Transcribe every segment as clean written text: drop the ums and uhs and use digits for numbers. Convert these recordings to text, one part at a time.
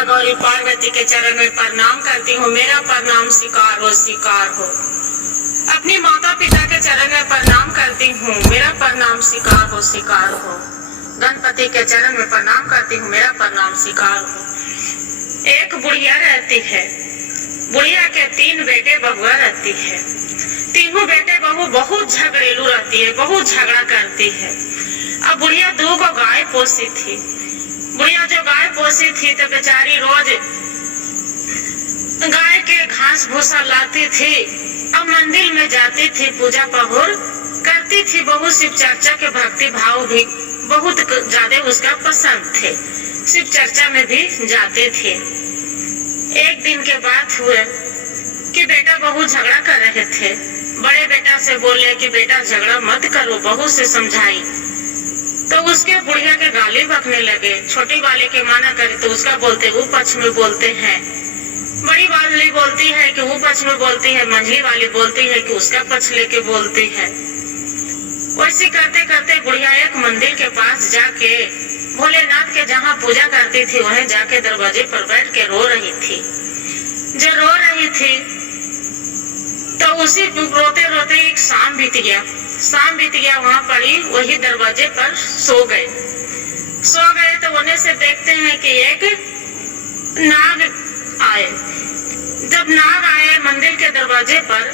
मैया गौरी पार्वती के चरण में प्रणाम करती हूँ। मेरा प्रणाम स्वीकार हो, स्वीकार हो। अपनी माता पिता के चरण में प्रणाम करती हूँ। मेरा प्रणाम स्वीकार हो, स्वीकार हो। गणपति के चरण में प्रणाम करती हूँ। मेरा प्रणाम स्वीकार हो। एक बुढ़िया रहती है। बुढ़िया के 3 बेटे बहुआ रहती है। तीनों बेटे बहू बहुत झगड़ेलू रहती है, बहुत झगड़ा करती है। अब बुढ़िया 2 को गाय पोसी थी। बुढ़िया जो गाय पोसी थी तो बेचारी रोज गाय के घास भूसा लाती थी। अब मंदिर में जाती थी, पूजा पहुर करती थी। बहुत शिव चर्चा के भक्ति भाव भी बहुत ज्यादा उसका पसंद थे। शिव चर्चा में भी जाते थे। एक दिन के बात हुए कि बेटा बहू झगड़ा कर रहे थे। बड़े बेटा से बोले कि बेटा झगड़ा मत करो, बहू से समझाई तो उसके बुढ़िया के गाली बकने लगे। छोटी वाले के माना करे तो उसका बोलते वो पक्ष में बोलते हैं। बड़ी वाली बोलती है कि वो पक्ष में बोलती है, मंझली वाली बोलती है कि उसका पक्ष लेके बोलती है। वैसे करते करते बुढ़िया एक मंदिर के पास जाके भोलेनाथ के जहाँ पूजा करती थी वहीं जाके दरवाजे पर बैठ के रो रही थी। जो रो रही थी तो उसी रोते रोते एक शाम बीत गया। शाम बीत गया, वहाँ पड़ी वही दरवाजे पर सो गए। तो उन्हें से देखते हैं कि एक नाग आए। जब नाग आए मंदिर के दरवाजे पर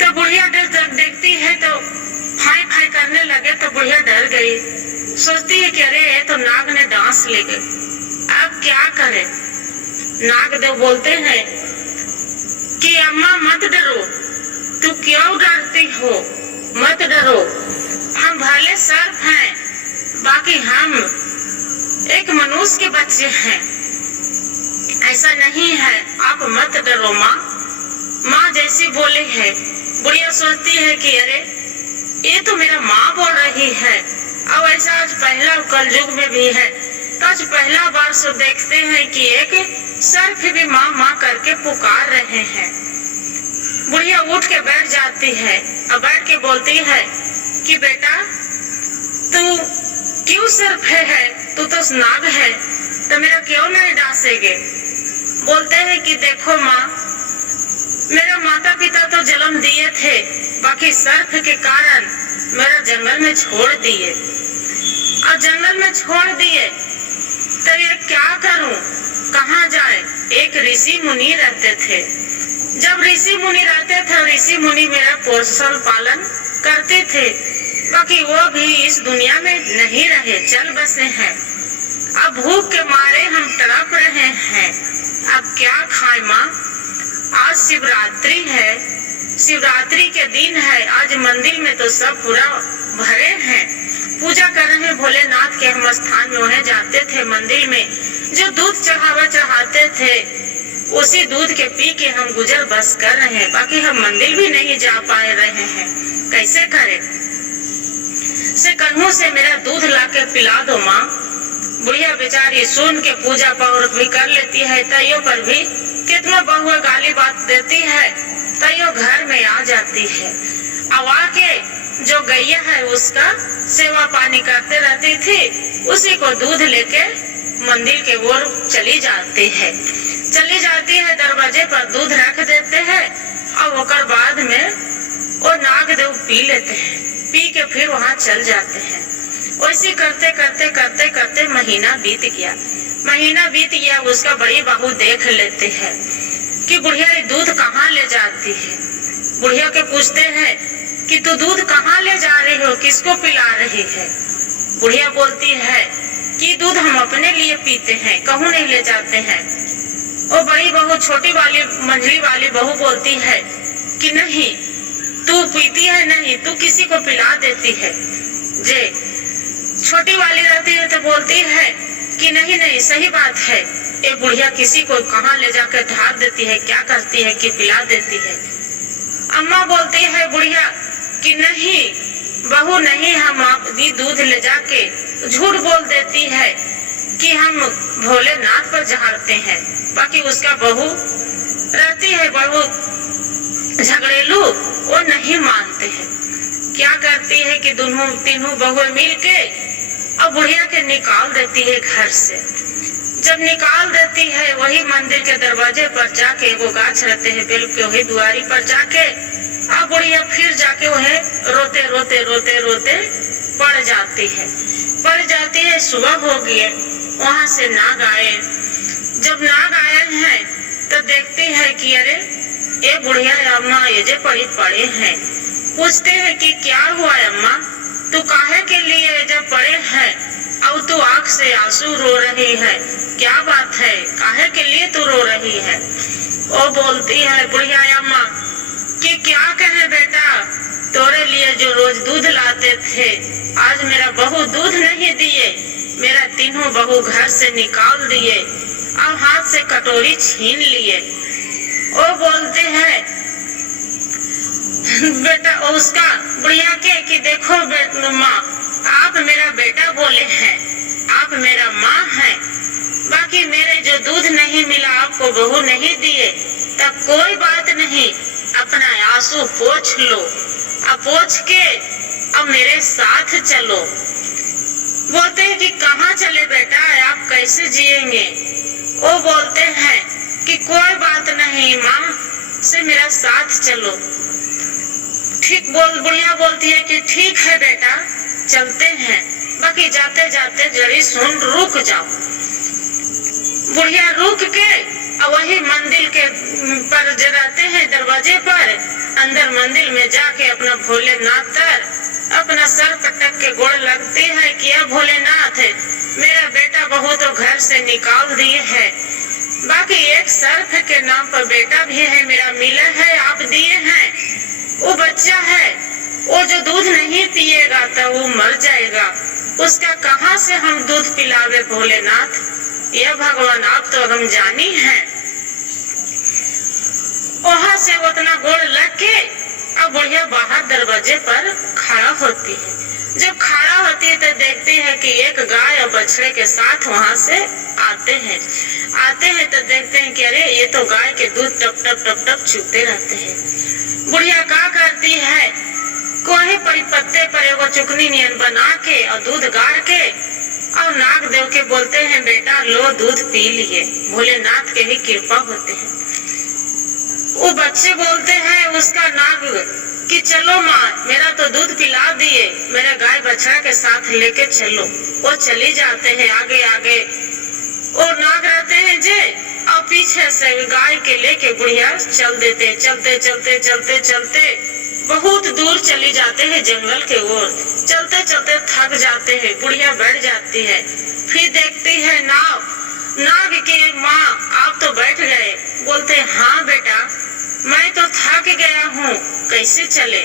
तो बुढ़िया देखती है तो हाय हाय करने लगे। तो बुढ़िया डर गई, सोचती है कि अरे ये तो नाग ने डांस ले गए, अब क्या करे। नागदेव बोलते हैं कि अम्मा मत डरो, तू क्यों डरती हो, मत डरो, हम भले सर्प हैं, बाकी हम एक मनुष्य के बच्चे हैं, ऐसा नहीं है, आप मत डरो माँ। माँ जैसी बोली है। बुढ़िया सोचती है कि अरे ये तो मेरा माँ बोल रही है। अब ऐसा आज पहला कलयुग में भी है तो आज पहला बार से देखते हैं कि एक सर्प भी माँ माँ करके पुकार रहे हैं। बुढ़िया उठ के बैठ जाती है और बैठ के बोलती है कि बेटा तू क्यों सर्प है, तू तो नाग है, तो मेरा क्यों नहीं डांसेगे। बोलते हैं कि देखो माँ, मेरा माता पिता तो जन्म दिए थे, बाकी सर्प के कारण मेरा जंगल में छोड़ दिए और जंगल में छोड़ दिए तो ये क्या करूं, कहाँ जाए। एक ऋषि मुनि रहते थे। जब ऋषि मुनि रहते थे, ऋषि मुनि मेरा पोषण पालन करते थे, बाकी वो भी इस दुनिया में नहीं रहे, चल बसे हैं। अब भूख के मारे हम तड़प रहे हैं, अब क्या खाए माँ। आज शिवरात्रि है, शिवरात्रि के दिन है, आज मंदिर में तो सब पूरा भरे हैं, पूजा कर रहे हैं भोलेनाथ के। हम स्थान में वहीं जाते थे मंदिर में, जो दूध चढ़ाते थे उसी दूध के पी के हम गुजर बस कर रहे हैं, बाकी हम मंदिर भी नहीं जा पाए रहे हैं, कैसे करें। से कन्हू से मेरा दूध लाके पिला दो माँ। बुढ़िया बेचारी सुन के पूजा पाठ भी कर लेती है, तैयो पर भी कितना बहु गाली बात देती है, तैयो घर में आ जाती है। अब आके जो गैया है उसका सेवा पानी करते रहती थी, उसी को दूध लेके मंदिर के ओर चली जाती है। दरवाजे पर दूध रख देते हैं और ओकर बाद में वो नागदेव पी लेते हैं, पी के फिर वहाँ चल जाते हैं। वैसे करते करते महीना बीत गया। उसका बड़ी बहू देख लेते हैं कि बुढ़िया दूध कहाँ ले जाती है। बुढ़िया के पूछते हैं कि तू दूध कहाँ ले जा रही हो, किसको पिला रही है। बुढ़िया बोलती है कि दूध हम अपने लिए पीते हैं, कहूँ नहीं ले जाते हैं। वो बड़ी बहू छोटी वाली मंझली वाली बहू बोलती है कि नहीं, तू पीती है नहीं, तू किसी को पिला देती है। जे छोटी वाली रहती है तो बोलती है कि नहीं सही बात है, ये बुढ़िया किसी को कहाँ ले जाकर ढार देती है, क्या करती है कि पिला देती है। अम्मा बोलती है बुढ़िया कि नहीं बहू नहीं, हम अपनी दूध ले जाके झूठ बोल देती है कि हम भोलेनाथ पर झाड़ते हैं, बाकी उसका बहू रहती है, बहू झगड़ेलू, वो नहीं मानते हैं। क्या करती है कि तीनों बहू मिल के और बुढ़िया के निकाल देती है घर से। जब निकाल देती है वही मंदिर के दरवाजे पर जाके, वो गाछ रहते हैं बेल के, वही दुआरी पर जाके अब बुढ़िया फिर जाके वह रोते रोते रोते रोते पड़ जाती है। सुबह हो गई, वहां से नाग आए। जब नाग आए हैं तो देखती है कि अरे ये बुढ़िया अम्मा ये जे पड़े हैं। पूछते हैं कि क्या हुआ अम्मा, तू काहे के लिए जब पड़े हैं और तू आंख से आंसू रो रही है, क्या बात है, काहे के लिए तू रो रही है। वो बोलती है बुढ़िया अम्मा कि क्या कहे बेटा, तोरे लिए जो रोज दूध लाते थे आज मेरा बहू दूध नहीं दिए, मेरा तीनों बहू घर से निकाल दिए और हाथ से कटोरी छीन लिए। वो बोलते हैं बेटा उसका बुढ़िया के कि देखो माँ, आप मेरा बेटा बोले हैं, आप मेरा माँ है, बाकी मेरे जो दूध नहीं मिला आपको बहू नहीं दिए, तब कोई बात नहीं, अपना आंसू पोंछ लो, अब पोंछ के अब मेरे साथ चलो। बोलते हैं कि कहाँ चले बेटा, आप कैसे जिएंगे। वो बोलते हैं कि कोई बात नहीं माँ से मेरा साथ चलो। ठीक बुढ़िया बोलती है कि ठीक है बेटा चलते हैं, बाकी जाते जाते जरी सुन रुक जाओ। बुढ़िया रुक के और वही मंदिर के पर जगाते हैं दरवाजे पर, अंदर मंदिर में जाके अपना भोलेनाथ तर अपना सर पटक के गोड़ लगती है कि अब भोलेनाथ मेरा बेटा बहू तो घर से निकाल दिए है, बाकी एक सर्फ के नाम पर बेटा भी है मेरा मिला है, आप दिए हैं, वो बच्चा है, वो जो दूध नहीं पिएगा तो वो मर जाएगा, उसका कहाँ से हम दूध पिलावे भोलेनाथ, यह भगवान आप तो हम जानी हैं। वहां से वो उतना गोड़ लग के अब बुढ़िया बाहर दरवाजे पर खड़ा होती है। जब खड़ा होती है तो देखती है कि एक गाय और बछड़े के साथ वहां से आते हैं तो देखते हैं कि अरे ये तो गाय के दूध टप टप टप टप चूते रहते हैं। बुढ़िया क्या करती है, कोहे पड़ी पत्ते पर एगो चुकनी नियन बना के और दूध गाड़ के और नाग देव के बोलते हैं बेटा लो दूध पी लिए, भोलेनाथ के ही कृपा होते हैं। वो बच्चे बोलते हैं उसका नाग कि चलो माँ मेरा तो दूध पिला दिए, मेरे गाय बछड़ा के साथ लेके चलो। वो चली जाते हैं आगे आगे, और नाग रहते हैं जे और पीछे से गाय के लेके बुढ़िया चल देते, चलते चलते चलते चलते बहुत दूर चली जाते हैं जंगल के ओर। चलते चलते थक जाते हैं, बुढ़िया बैठ जाती है, फिर देखती है नाग की माँ आप तो बैठ गए। बोलते हाँ बेटा मैं तो थक गया हूँ, कैसे चले।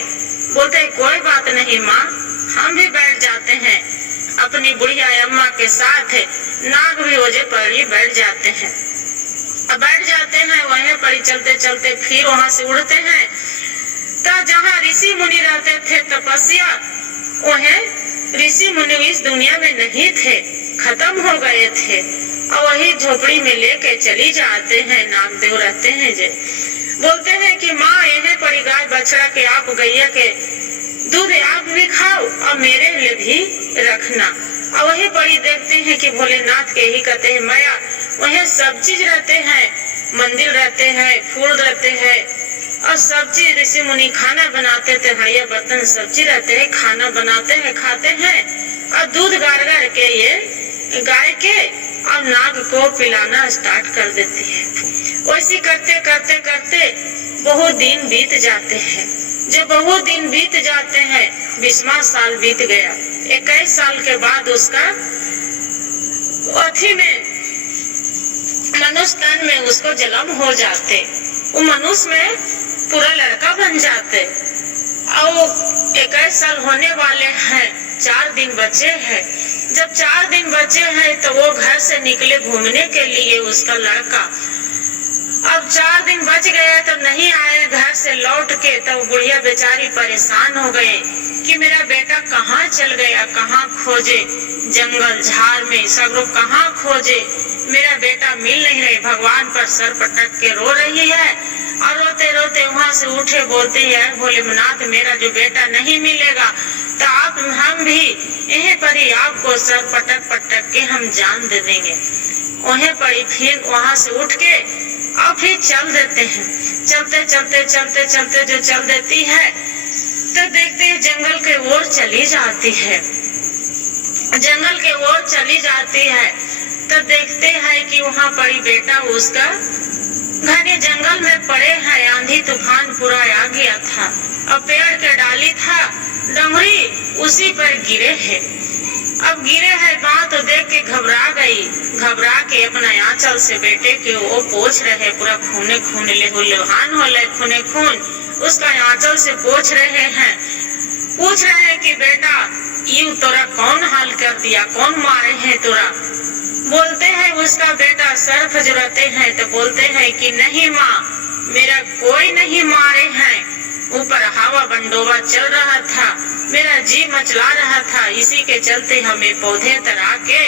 बोलते कोई बात नहीं माँ, हम भी बैठ जाते हैं। अपनी बुढ़िया अम्मा के साथ नाग भी ओझे पर ही बैठ जाते हैं। अब बैठ जाते हैं वहीं पर चलते चलते फिर वहां से उड़ते हैं तो जहाँ ऋषि मुनि रहते थे तपस्या, वह ऋषि मुनि इस दुनिया में नहीं थे, खत्म हो गए थे, और वही झोपड़ी में लेके चली जाते हैं। नागदेव रहते हैं जे बोलते हैं कि माँ यह पड़ी गाय बछड़ा के आप गैया के दूध आप भी खाओ और मेरे लिए भी रखना। और वही पड़ी देखते हैं कि भोलेनाथ के ही कहते हैं माया, वही सब चीज रहते हैं, मंदिर रहते हैं, फूल रहते हैं और सब्जी ऋषि मुनि खाना बनाते थे, हड़िया बर्तन सब्जी रहते हैं, खाना बनाते हैं खाते हैं और दूध गाड़ गाड़ के ये गाय के और नाग को पिलाना स्टार्ट कर देती है। वैसे करते करते करते बहुत दिन बीत जाते हैं। जब बहुत दिन बीत जाते हैं 20वां साल बीत गया। 21 साल के बाद उसका अथी में मनुष्य तन में उसको जन्म हो जाते, वो मनुष्य में पूरा लड़का बन जाते। और 21 साल होने वाले हैं, 4 दिन बचे हैं। जब 4 दिन बचे हैं तो वो घर से निकले घूमने के लिए उसका लड़का। अब 4 दिन बच गए तो नहीं आए घर से लौट के, तो बुढ़िया बेचारी परेशान हो गए कि मेरा बेटा कहाँ चल गया, कहाँ खोजे। जंगल झाड़ में सगरों कहाँ खोजे, मेरा बेटा मिल नहीं रहे। भगवान पर सर पटक के रो रही है और रोते रोते वहाँ से उठे, बोलते हैं भोलेनाथ मेरा जो बेटा नहीं मिलेगा तो आप हम भी यहीं पर ही आपको सर पटक पटक के हम जान दे देंगे। वहीं पर ही फिर वहाँ से उठ के और फिर चल देते हैं। चलते चलते चलते चलते जो चल देती है तो देखते हैं जंगल के ओर चली जाती है। जंगल के ओर चली जाती है तो देखते हैं कि वहाँ पर ही बेटा उसका घने जंगल में पड़े हैं। आंधी तूफान पूरा आ गया था और पेड़ के डाली था, डमरी उसी पर गिरे है। अब गिरे है बात तो देख के घबरा गई, घबरा के अपना आंचल से बेटे के वो पोंछ रहे, पूरा खूने खून लेहान हो ले खूने खून उसका आंचल से पोंछ रहे हैं। पूछ रहे हैं कि बेटा यू तोरा कौन हाल कर दिया, कौन मारे हैं तोरा। बोलते हैं उसका बेटा सर खजुराते हैं तो बोलते हैं कि नहीं माँ, मेरा कोई नहीं मारे हैं, ऊपर हवा बंडोवा चल रहा था, मेरा जी मचला रहा था, इसी के चलते हमें पौधे तरा के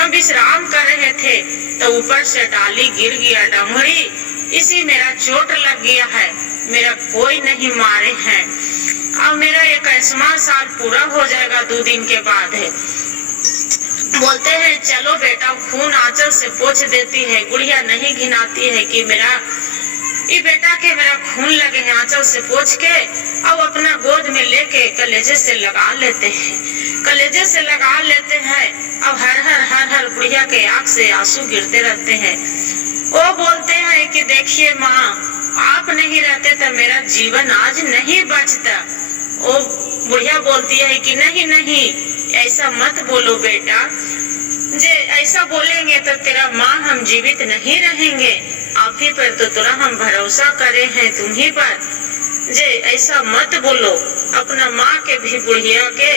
हम विश्राम कर रहे थे तो ऊपर से डाली गिर गया डमरी, इसी मेरा चोट लग गया है, मेरा कोई नहीं मारे हैं। अब मेरा 21वां साल पूरा हो जाएगा 2 दिन के बाद है। बोलते हैं चलो बेटा, खून आंचल से पोंछ देती है। गुड़िया नहीं घिनाती है कि मेरा ये बेटा के मेरा खून लगे हैं, आंचल से पोंछ के अब अपना गोद में लेके कलेजे से लगा लेते हैं, कलेजे से लगा लेते हैं। अब हर हर हर हर गुड़िया के आंख से आंसू गिरते रहते हैं। वो बोलते हैं कि देखिए माँ, आप नहीं रहते तो मेरा जीवन आज नहीं बचता। वो बुढ़िया बोलती है कि नहीं नहीं ऐसा मत बोलो बेटा, जे ऐसा बोलेंगे तो तेरा माँ हम जीवित नहीं रहेंगे, आप ही पर तो तुरा हम भरोसा करे हैं, तुम ही पर, जे ऐसा मत बोलो। अपना माँ के भी बुढ़िया के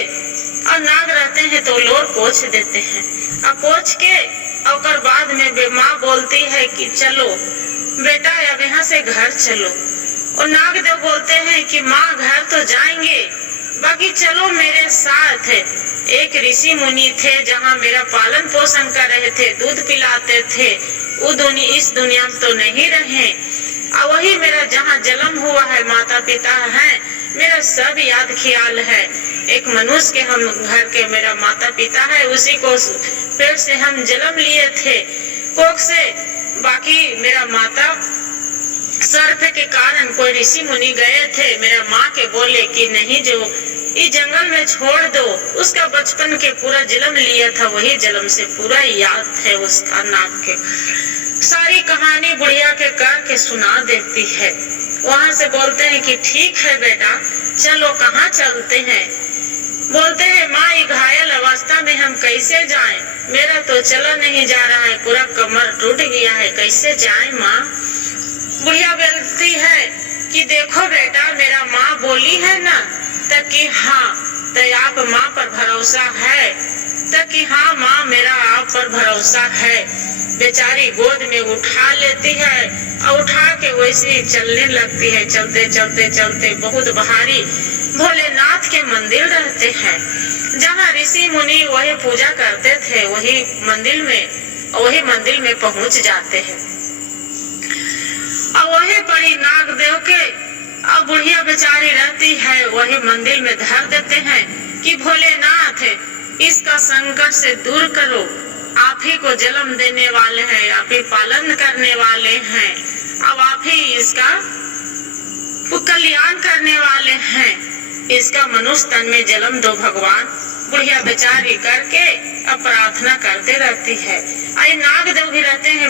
और नाग रहते हैं तो लोर पोंछ देते हैं। अब पोंछ के और बाद में माँ बोलती है कि चलो बेटा अब यहाँ से घर चलो। और नागदेव बोलते हैं कि माँ घर तो जाएंगे, बाकी चलो मेरे साथ। एक ऋषि मुनि थे जहाँ मेरा पालन पोषण कर रहे थे, दूध पिलाते थे, वो इस दुनिया में तो नहीं रहे। और वही मेरा जहाँ जन्म हुआ है, माता पिता है, मेरा सब याद ख्याल है। एक मनुष्य के हम घर के मेरा माता पिता है, उसी को पेट से हम जन्म लिए थे कोख से। बाकी मेरा माता सर्प के कारण कोई ऋषि मुनि गए थे, मेरा माँ के बोले कि नहीं जो इस जंगल में छोड़ दो। उसका बचपन के पूरा जन्म लिया था, वही जन्म से पूरा याद है उसका नाक के। सारी कहानी बुढ़िया के कर के सुना देती है। वहाँ से बोलते हैं कि ठीक है बेटा चलो, कहाँ चलते हैं। बोलते हैं माँ ये घायल अवस्था में हम कैसे जाएं, मेरा तो चला नहीं जा रहा है, पूरा कमर टूट गया है, कैसे जाएं माँ। बुढ़िया बोलती है कि देखो बेटा मेरा माँ बोली है ना तब कि हाँ, तो आप माँ पर भरोसा है, तब कि हाँ माँ मेरा आप पर भरोसा है। बेचारी गोद में उठा लेती है और उठा के वैसे ही चलने लगती है। चलते चलते चलते बहुत भारी भोलेनाथ के मंदिर रहते हैं, जहाँ ऋषि मुनि वही पूजा करते थे, वही मंदिर में पहुँच जाते हैं। और वही पड़ी नागदेव के और बुढ़िया बेचारी रहती है, वही मंदिर में धर देते हैं कि भोलेनाथ इसका संकट से दूर करो, आप ही को जन्म देने वाले हैं, आप ही पालन करने वाले हैं, अब आप ही इसका कल्याण करने वाले हैं, इसका मनुष्य तन में जन्म दो भगवान। बुढ़िया बेचारी करके अब प्रार्थना करते रहती है। आई नागदेव भी रहते हैं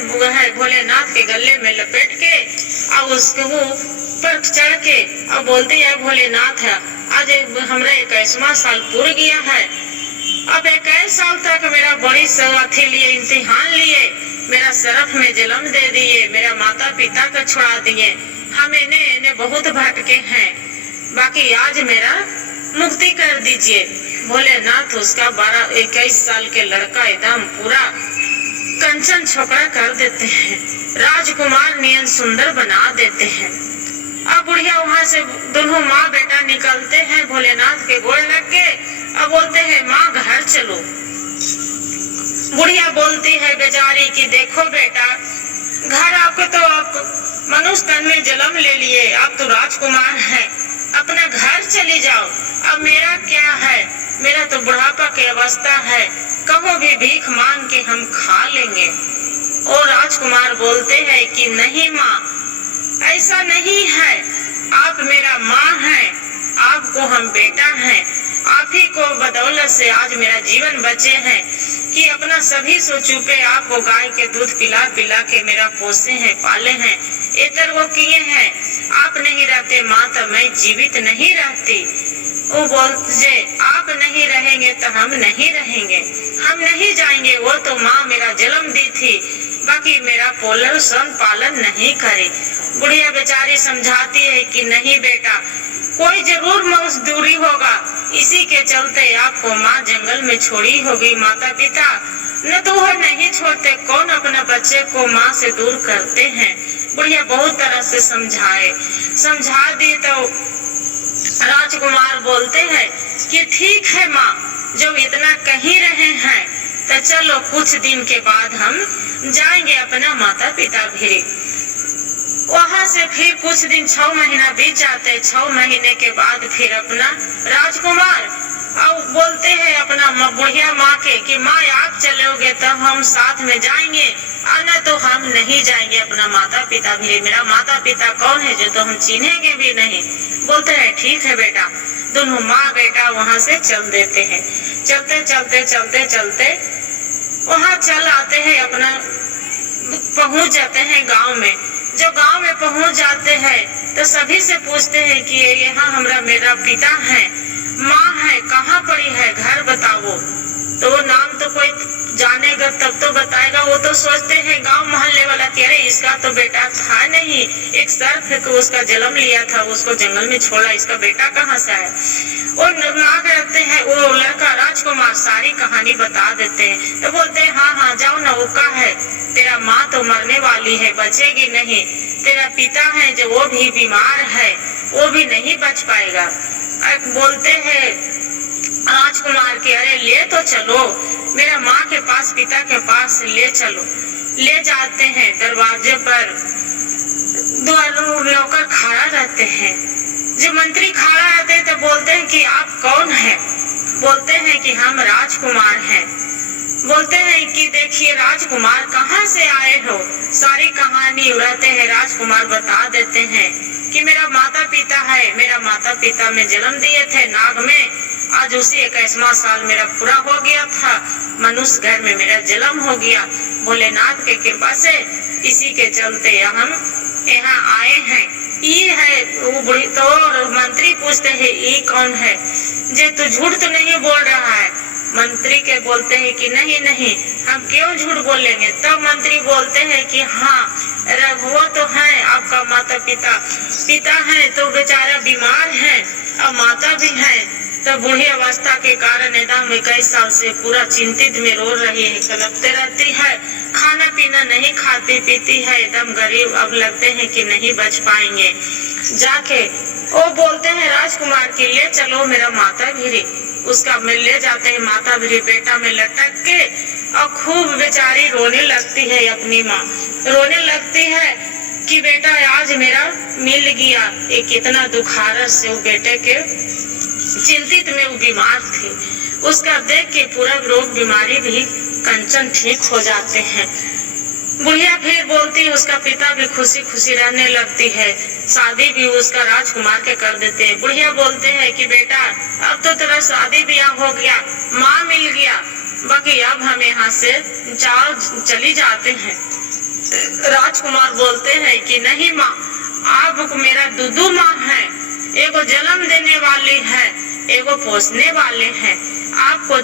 भोलेनाथ के गले में लपेट के और उसको पर चढ़ के और बोलते हैं भोलेनाथ है आज हमारा 21वां साल पूरा गया है, अब 21 साल तक मेरा बड़ी सवाथी लिए इम्तिहान लिए, मेरा सरफ में जन्म दे दिए, मेरा माता पिता को छुड़ा दिए, हम इन्हें बहुत भटके हैं, बाकी आज मेरा मुक्ति कर दीजिए। भोलेनाथ उसका 21 साल के लड़का एकदम पूरा कंचन छोकरा कर देते हैं, राजकुमार नियन सुंदर बना देते हैं। अब बुढ़िया वहाँ से दोनों माँ बेटा निकलते हैं, भोलेनाथ के गोड़ लग के अब बोलते हैं माँ घर चलो। बुढ़िया बोलती है बेचारी कि देखो बेटा, घर आपको तो आप मनुष्य तन में जन्म ले लिए, आप तो राजकुमार हैं, अपना घर चली जाओ। अब मेरा क्या है, मेरा तो बुढ़ापा की अवस्था है, कहो भी भीख मांग के हम खा लेंगे। और राजकुमार बोलते हैं कि नहीं माँ, ऐसा नहीं है, आप मेरा माँ हैं, आपको हम बेटा हैं, आप ही को बदौलत से आज मेरा जीवन बचे हैं कि अपना सभी सो चुके आपको गाय के दूध पिला पिला के मेरा पोसे हैं, पाले हैं, इतर वो किए हैं। आप नहीं रहते माँ तो मैं जीवित नहीं रहती। वो बोलते आप नहीं रहेंगे तो हम नहीं रहेंगे, हम नहीं जाएंगे। वो तो माँ मेरा जन्म दी थी, बाकी मेरा पोषण पालन नहीं करे। बुढ़िया बेचारी समझाती है कि नहीं बेटा, कोई जरूर मजदूरी होगा, इसी के चलते आपको माँ जंगल में छोड़ी होगी माता पिता, न तो वो नहीं छोड़ते, कौन अपना बच्चे को माँ से दूर करते हैं। बुढ़िया बहुत तरह से समझा दी तो राजकुमार बोलते हैं कि ठीक है माँ, जो इतना कही रहे हैं तो चलो कुछ दिन के बाद हम जाएंगे अपना माता पिता भी। वहाँ से फिर कुछ दिन 6 महीना बीत जाते। 6 महीने के बाद फिर अपना राजकुमार अब बोलते हैं अपना बुढ़िया माँ के कि माँ आप चलोगे तो हम साथ में जाएंगे, न तो हम नहीं जाएंगे अपना माता पिता भी। मेरा माता पिता कौन है जो तो हम चिन्हेंगे भी नहीं। बोलते हैं ठीक है बेटा। दोनों माँ बेटा वहाँ से चल देते हैं। चलते चलते चलते चलते वहाँ चल आते हैं, अपना पहुँच जाते हैं गाँव में। जब गांव में पहुंच जाते हैं तो सभी से पूछते हैं कि यहाँ हमारा मेरा पिता है, माँ है, कहाँ पड़ी है, घर बताओ। तो वो नाम तो कोई जानेगा तब तो बताएगा। वो तो सोचते हैं गांव मोहल्ले वाला कि अरे इसका तो बेटा था नहीं, एक सर्प है तो उसका जन्म लिया था, उसको जंगल में छोड़ा, इसका बेटा कहाँ से है। वो नाग रहते हैं, वो लड़का राजकुमार सारी कहानी बता देते हैं। तो बोलते हैं हाँ जाओ ना, वो का है, तेरा माँ तो मरने वाली है, बचेगी नहीं। तेरा पिता है जो वो भी बीमार है, वो भी नहीं बच पाएगा। बोलते हैं राजकुमार के अरे ले तो चलो, मेरा माँ के पास पिता के पास ले चलो। ले जाते हैं, दरवाजे पर 2 नौकर खड़ा रहते हैं। जो मंत्री खड़ा रहते हैं तो बोलते हैं कि आप कौन है। बोलते हैं कि हम राजकुमार हैं। बोलते हैं कि देखिए राजकुमार कहाँ से आए हो। सारी कहानी उड़ाते हैं। राजकुमार बता देते हैं कि मेरा माता पिता है, मेरा माता पिता में जन्म दिए थे नाग में, आज उसी 21वां साल मेरा पूरा हो गया था, मनुष्य घर में मेरा जन्म हो गया। भोलेनाथ के कृपा से इसी के चलते हम यहाँ आए हैं। ये है वो बुढ़ी। तो मंत्री पूछते हैं ये कौन है, जे तू झूठ तो नहीं बोल रहा है। मंत्री के बोलते हैं कि नहीं हम क्यों झूठ बोलेंगे। तब मंत्री बोलते हैं कि हाँ वो तो है आपका माता पिता है तो बेचारा बीमार है और माता भी है, तो बूढ़ी अवस्था के कारण एकदम 21 साल से पूरा चिंतित में रो रही है, कलपते रहती है, खाना पीना नहीं खाती पीती है, एकदम गरीब। अब लगते हैं कि नहीं बच पाएंगे। जाके वो बोलते हैं राजकुमार की ले चलो मेरा माता भी। उसका में ले जाते हैं, माता भी बेटा में लटक के और खूब बेचारी रोने लगती है। अपनी माँ रोने लगती है कि बेटा आज मेरा मिल गया। एक कितना दुखारस से वो बेटे के चिंतित में वो बीमार थी, उसका देख के पूरा रोग बीमारी भी कंचन ठीक हो जाते हैं। बुढ़िया फिर बोलती है, उसका पिता भी खुशी खुशी रहने लगती है। शादी भी उसका राजकुमार के कर देते हैं। बुढ़िया बोलते हैं कि बेटा अब तो तेरा शादी ब्याह हो गया, माँ मिल गया, बाकी अब हम यहाँ से चली जाते हैं। राजकुमार बोलते हैं कि नहीं माँ, आप मेरा दूधू माँ है, एगो जन्म देने वाली है, एगो पोसने वाले हैं, आपको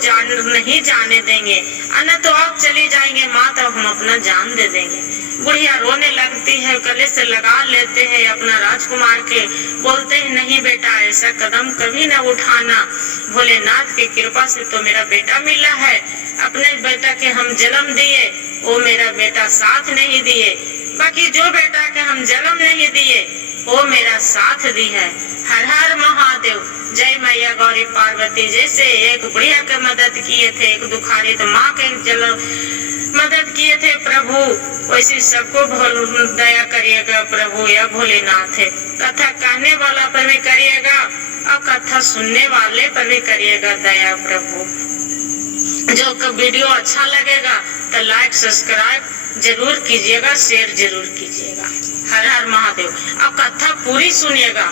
नहीं जाने देंगे, अन्य तो आप चली जाएंगे माँ, तो हम अपना जान दे देंगे। बुढ़िया रोने लगती है, गले से लगा लेते हैं अपना राजकुमार के। बोलते हैं नहीं बेटा ऐसा कदम कभी न उठाना, भोलेनाथ की कृपा से तो मेरा बेटा मिला है। अपने बेटा के हम जन्म दिए, वो मेरा बेटा साथ नहीं दिए, बाकी जो बेटा के हम जन्म नहीं दिए वो मेरा साथ दी है। हर हर महादेव। जय मैया गौरी पार्वती। जैसे एक बुढ़िया के मदद किए थे, एक दुखारित माँ के मदद किए थे प्रभु, वैसे सबको दया करिएगा प्रभु या भोलेनाथ। कथा कहने वाला पर भी करिएगा और कथा सुनने वाले पर भी करिएगा दया प्रभु। जो वीडियो अच्छा लगेगा तो लाइक सब्सक्राइब जरूर कीजिएगा, शेयर जरूर कीजिएगा। हर हर महादेव। और कथा पूरी सुनिएगा।